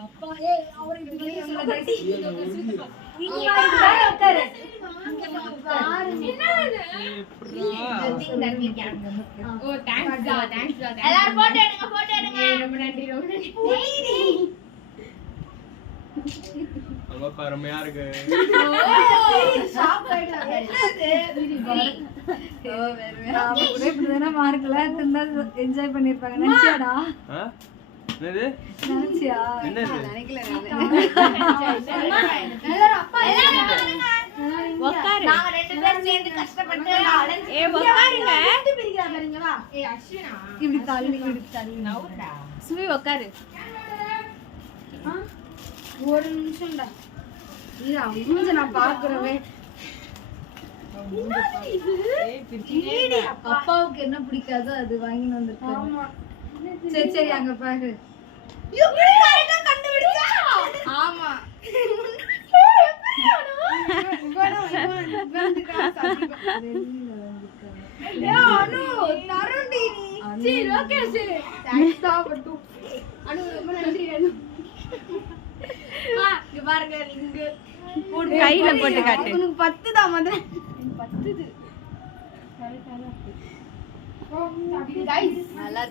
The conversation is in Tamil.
அப்பா ஏய் அவரை இப்படி சொல்ல गाइस ஓ தேங்க்ஸ் எல்லாரும் போட்டோ எடுங்க ரொம்ப நன்றி ரொம்ப பெருமையா இருக்கு. என்ஜாய் பண்ணிருப்பாங்க நினைச்சியாடா என்னது நினைச்சியா நினைக்கல உட்காரு நாங்க ரெண்டு பேரும் சேர்ந்து கஷ்டப்பட்டு உட்காருங்க பிரிக்கிறீங்களா ஏய் அஸ்வினா இப்படி தள்ளி நவுடா சுவி உட்காரு ஒரு நிமிஷம்டா இது அவங்க நான் பாக்குறவே அப்பாவுக்கு என்ன பிடிக்காதோ அது வாங்கி வந்திருக்காங்க சரி சரி அங்க பாரு ஆமா கையில போட்டு காட்டு. உனக்கு 10 தான் மதன் 10 இது நல்லா